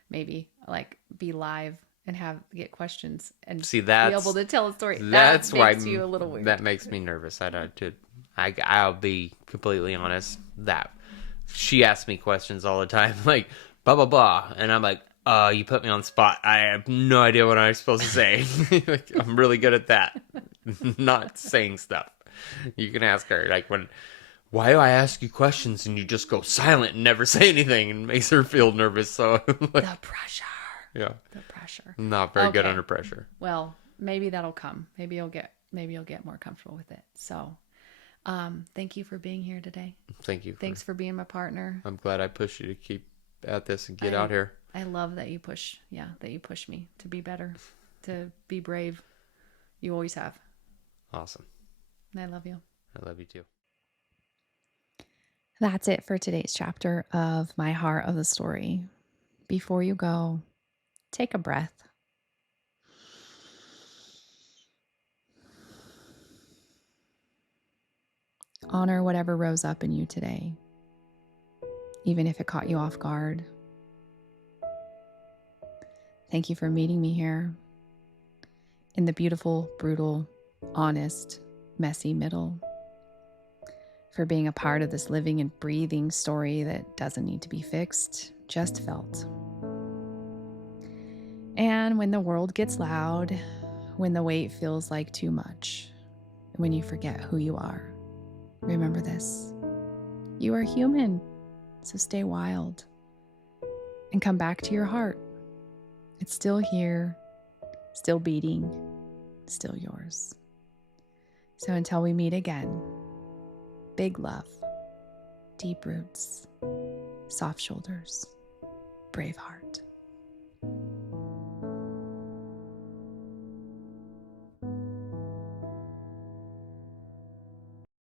maybe like be live and get questions and be able to tell a story. That's why makes you a little weird. That makes me nervous. I'll be completely honest that she asks me questions all the time, like blah blah blah, and I'm like, you put me on the spot. I have no idea what I'm supposed to say. Like, I'm really good at that. Not saying stuff. You can ask her, like, why do I ask you questions and you just go silent and never say anything, and makes her feel nervous. So like, the pressure. Yeah. The pressure. Not very good under pressure. Well, maybe that'll come. Maybe you'll get more comfortable with it. So, thank you for being here today. Thanks for being my partner. I'm glad I pushed you to keep at this and get out here. I love that you push me to be better, to be brave. You always have. Awesome. And I love you. I love you too. That's it for today's chapter of My Heart of the Story. Before you go, take a breath. Honor whatever rose up in you today, even if it caught you off guard. Thank you for meeting me here in the beautiful, brutal, honest, messy middle. For being a part of this living and breathing story that doesn't need to be fixed, just felt. And when the world gets loud, when the weight feels like too much, when you forget who you are, remember this. You are human, so stay wild and come back to your heart. It's still here, still beating, still yours. So until we meet again, big love, deep roots, soft shoulders, brave heart.